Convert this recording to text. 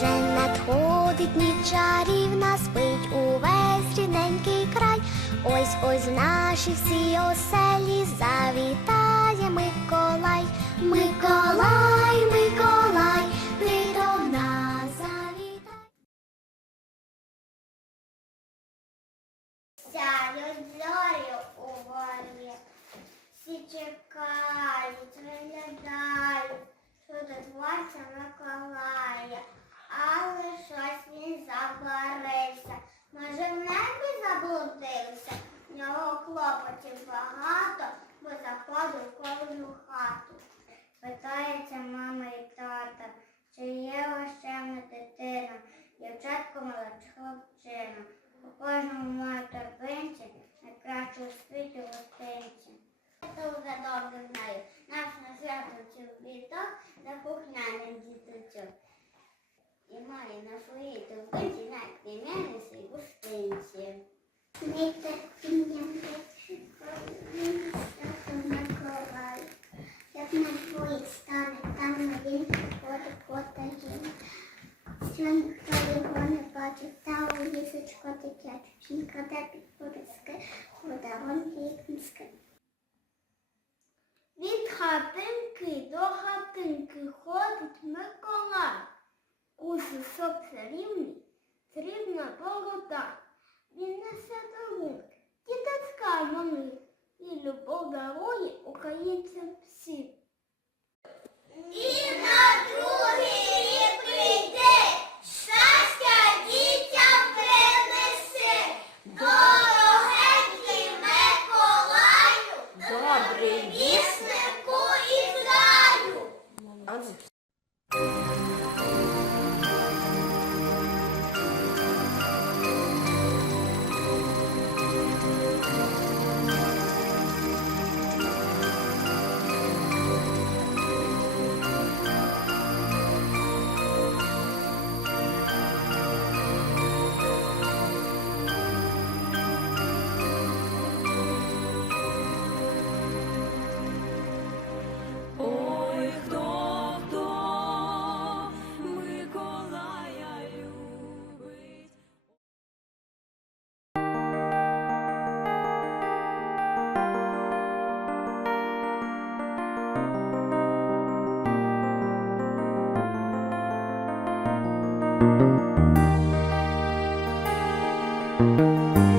вже надходить ніч чарівна, спить увесь рідненький край. Ось ось в наші всі оселі завітає Миколай, Миколай, Миколай, ти до завітай. Сяють зорі у горі, всі. Заблудився, в нього клопотів багато, бо заходив кожну хату. Питається мама і тата, чи є лощемна дитина, дівчатко молодь хлопчина. У кожному має торбинці, найкращу у світі гостинці. Я вже добре знаю, наш на свято чоловіток запухняним діточок. І має на своїй торбинці найплемянніші гостинці. Не терпіння не Миколай. Як на твої стане, там він ходить потаєм. Що ніхто його лісочко дитячу. Жінка де під пориски, подарунки і книжки. Від хатинки до хатинки ходить Миколай. У сусок рівний, срібна борода. Він несе дарунки, діточка малих, і любов дарує українцям всім. І на другий Миколай,